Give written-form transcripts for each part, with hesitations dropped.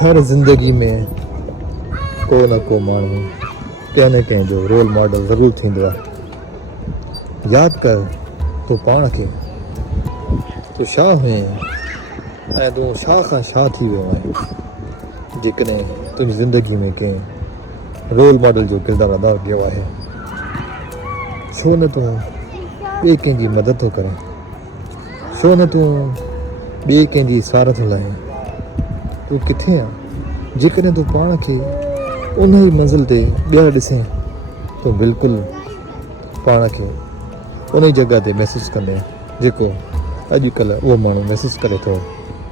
हर ज़िंदगी में को न को माण्हू कंहिं न कंहिं जो रोल मॉडल ज़रूरु थींदो आहे। यादि कर तूं पाण खे, तूं छा हुएं ऐं तूं छा खां छा थी वियो आहीं। जेकॾहिं तुंहिंजी ज़िंदगी में कंहिं रोल मॉडल जो किरदारु अदा कयो आहे, छो न तूं ॿिए कंहिंजी मदद थो करें, छो न तूं ॿिए कंहिंजी सार थो लाहीं। तूं किथे आहे? जेकॾहिं तूं पाण खे उन ई मंज़िल ते ॿीहर ॾिसें, तूं बिल्कुलु पाण खे उन ई जॻह ते महसूसु कंदे जेको अॼुकल्ह उहो माण्हू महसूसु करे थो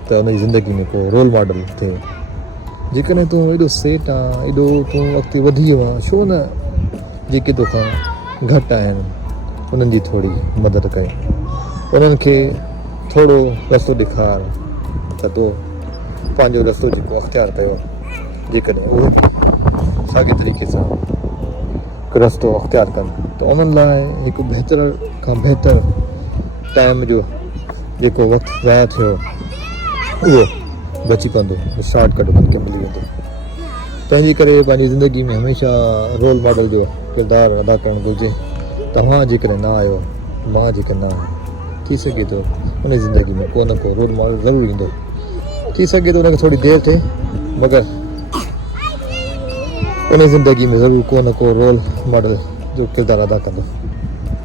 त उन जी ज़िंदगी में को रोल मॉडल थिए। जेकॾहिं तूं एॾो सेठ आहे, एॾो तूं अॻिते वधी वियो आहे, छो न जेके तोखां घटि आहिनि उन्हनि जी थोरी मदद कई, उन्हनि खे थोरो रस्तो ॾेखार त तूं पंहिंजो रस्तो जेको अख़्तियार कयो, जेकॾहिं उहे साॻे तरीक़े सां हिकु रस्तो अख़्तियार कनि त उन्हनि लाइ हिकु बहितर खां बहितर टाइम जो जेको वक़्तु ज़ाया थियो उहो बची पवंदो, शॉर्टकट उन्हनि खे मिली वेंदो। तंहिंजे करे पंहिंजी ज़िंदगी में हमेशह रोल मॉडल जो किरदारु अदा करणु घुरिजे। तव्हां जेकॾहिं न आहियो, मां जेकॾहिं न आहियां, थी सघे थो उन ज़िंदगी में को न को रोल मॉडल ज़रूरु ईंदो। थी सघे थो उनखे थोरी देरि थिए, मगर उन ज़िंदगी में ज़रूरु को न को रोल मॉडल जो किरदारु अदा कंदो।